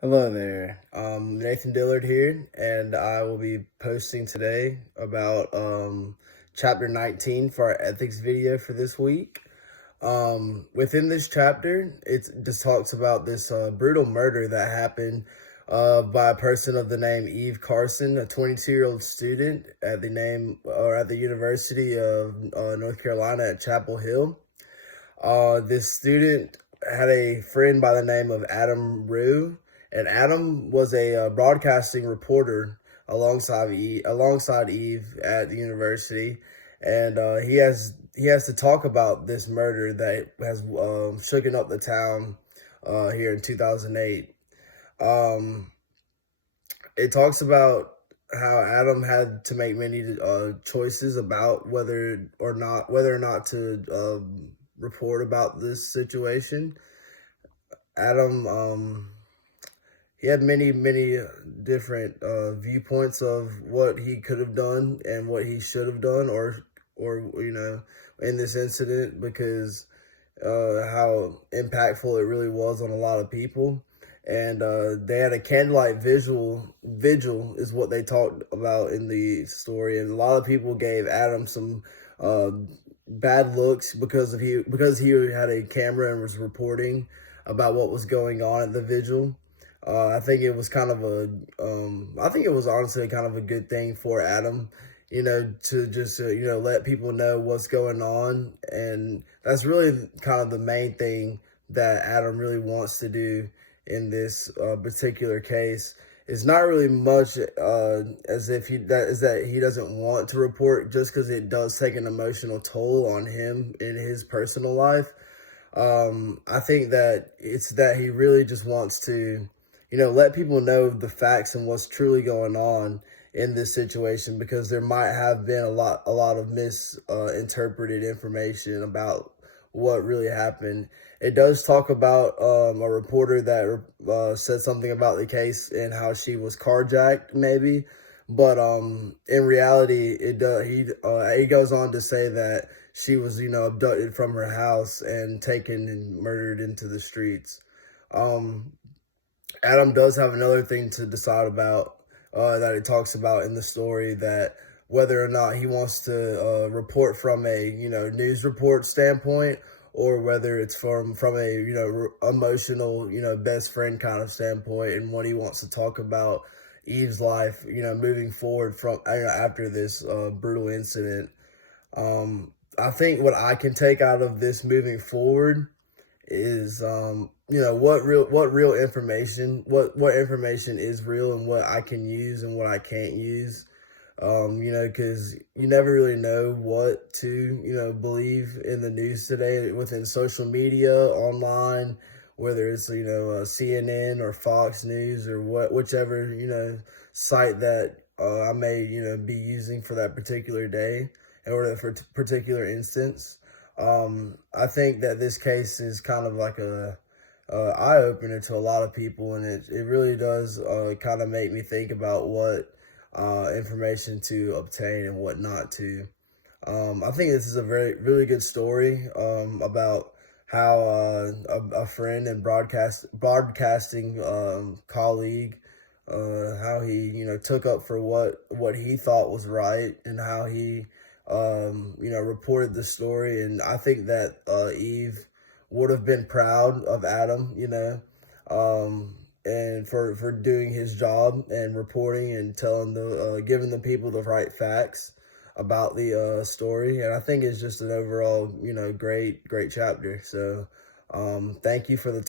Hello there. Nathan Dillard here, and I will be posting today about chapter 19 for our ethics video for this week. Within this chapter, it just talks about this brutal murder that happened by a person of the name Eve Carson, a 22-year-old student at the University of North Carolina at Chapel Hill. This student had a friend by the name of Adam Rue, and Adam was a broadcasting reporter alongside Eve at the university, and he has to talk about this murder that has shooken up the town here in 2008. Um, it talks about how Adam had to make many choices about whether or not to report about this situation. Adam, he had many different viewpoints of what he could have done and what he should have done, or in this incident, because how impactful it really was on a lot of people. And they had a candlelight vigil is what they talked about in the story, and a lot of people gave Adam some uh, bad looks because he had a camera and was reporting about what was going on at the vigil. I think it was I think it was honestly kind of a good thing for Adam, to just, let people know what's going on. And that's really kind of the main thing that Adam really wants to do in this particular case. It's not really much as if he doesn't want to report, just because it does take an emotional toll on him in his personal life. I think that it's that he really just wants to, let people know the facts and what's truly going on in this situation, because there might have been a lot of misinterpreted information about what really happened. It does talk about a reporter that said something about the case and how she was carjacked, maybe, but in reality, he goes on to say that she was, abducted from her house and taken and murdered into the streets. Um, Adam does have another thing to decide about that he talks about in the story, that whether or not he wants to report from a news report standpoint, or whether it's from a emotional best friend kind of standpoint, and what he wants to talk about Eve's life moving forward from after this brutal incident. I think what I can take out of this moving forward is what real information, what information is real, and what I can use and what I can't use. Because you never really know what to believe in the news today, within social media, online, whether it's CNN or Fox News, or whichever site that I may be using for that particular day, or for a particular instance. I think that this case is kind of like a eye opener to a lot of people, and it really does kind of make me think about what information to obtain and what not to. I think this is a really good story about how a friend and broadcasting colleague, how he took up for what he thought was right, and how he reported the story. And I think that Eve would have been proud of Adam, and for doing his job and reporting and giving the people the right facts about the story. And I think it's just an overall great chapter. So thank you for the